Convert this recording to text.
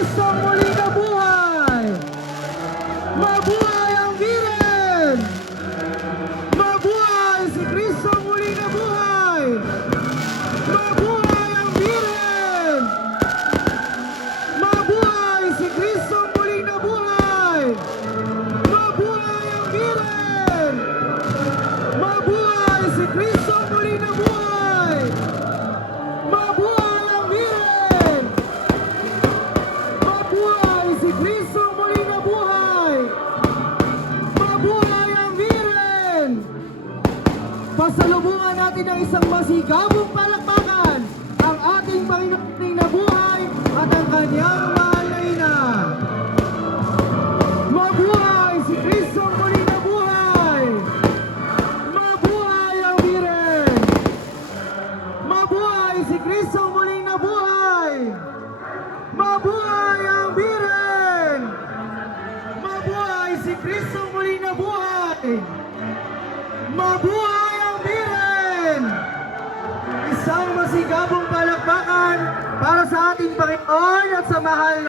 Kristong muling nabuhay! Mabuhay ang Biren! Mabuhay si Kristong muling nabuhay! Mabuhay ang Biren! Mabuhay si Kristong muling nabuhay! Mabuhay ang Biren! Mabuhay si Kristong muling nabuhay! Mabuhay ang Biren! Mabuhay si Kristong muling nabuhay! Mabuhay ang Biren! Pasalubungan natin ng isang masigabong palakpakan ang ating Panginoong nabuhay at ang kanyang mahal na ina. Mabuhay si Kristong muling nabuhay! Mabuhay ang Biren! Mabuhay si Kristong muling nabuhay! Mabuhay ang Biren! Mabuhay si Kristong muling nabuhay! Mabuhay ang Biren! Isang masigabong palakpakan para sa ating Panginoon at sa mahal na